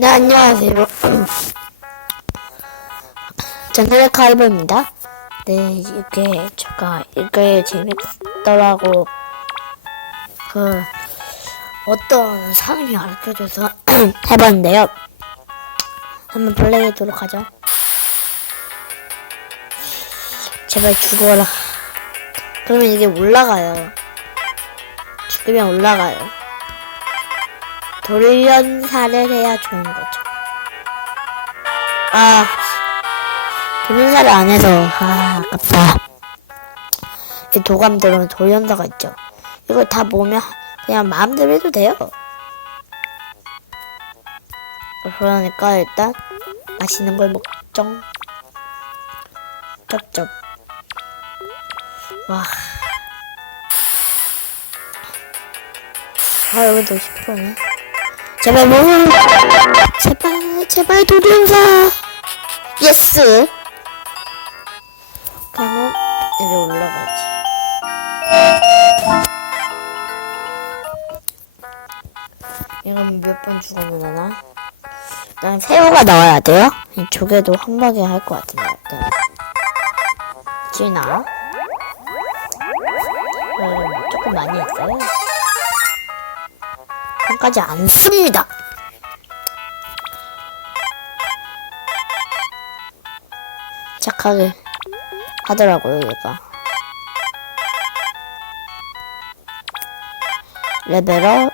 네, 안녕하세요. 저는 카이브입니다. 네, 이게, 제가, 이게 재밌더라고. 그, 어떤 사람이 가르쳐줘서 해봤는데요. 한번 플레이하도록 하죠. 제발 죽어라. 그러면 이게 올라가요. 죽으면 올라가요. 돌연사를 해야 좋은 거죠. 아, 돌연사를 안 해서, 아, 아깝다. 이 도감들은 돌연사가 있죠. 이거 다 모으면 그냥 마음대로 해도 돼요. 그러니까 일단 맛있는 걸 먹죠. 쩝쩝. 와. 아, 여기 도 10%네. 제발 뭐? 제발 제발 도련사. 예스. 그러면 여기 올라가지. 이건 몇 번 죽으면 되나? 일단 새우가 나와야 돼요? 이 조개도 한 방에 할 것 같은데 일단 지나? 음, 조금 많이 했어요 한까지 안 씁니다. 착하게 하더라고요, 얘가. 레벨업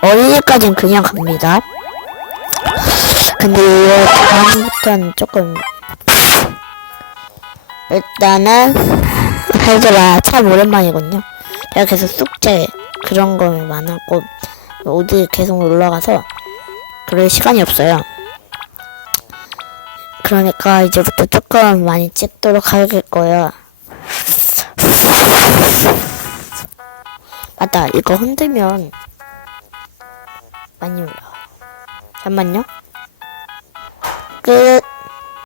어린이까지는 그냥 갑니다. 근데 이거 다음부터는 조금 일단은 얘들아 참 오랜만이거든요. 제가 계속 숙제 그런 거 많았고 어디 계속 올라가서 그럴 시간이 없어요. 그러니까 이제부터 조금 많이 찍도록 하겠고요. 맞다, 이거 흔들면 많이 올라와요. 잠만요. 끝.